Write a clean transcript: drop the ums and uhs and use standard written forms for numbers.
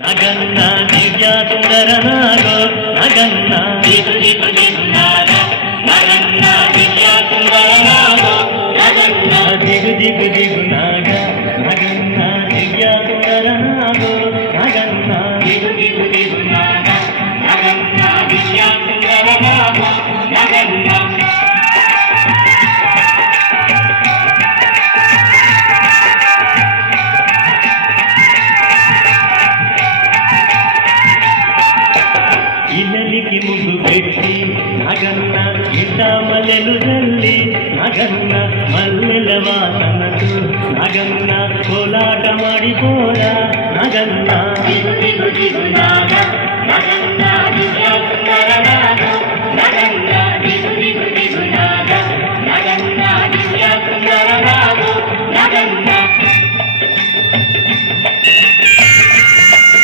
ನಗನ್ನ ದಿವ್ಯ ಸುಂದರ ನಾಗೋ ನಗನ್ನ ದಿಗು ದಿಗು ದಿಗು ನಾಗ ನಗನ್ನ ದಿವ್ಯ ಸುಂದರ ನಾಗೋ ನಗನ್ನ ದಿಗು ದಿಗು ದಿಗು ನಾಗ ನಗನ್ನ ದಿವ್ಯ ಸುಂದರ ನಾಗೋ ನಗನ್ನ ದಿಗು ದಿಗು ದಿಗು ನಾಗ ನಗನ್ನ ದಿವ್ಯ ಸುಂದರ ನಾಗೋ ನಗನ್ನ ఇల్లలికి ముగ్గు పెట్టి నగన్న ఇట్ట మల్లెలు జల్లి నగన్న మల్లెల వాసనకు నగన్న కోలాట మాడిపోరా నగన్న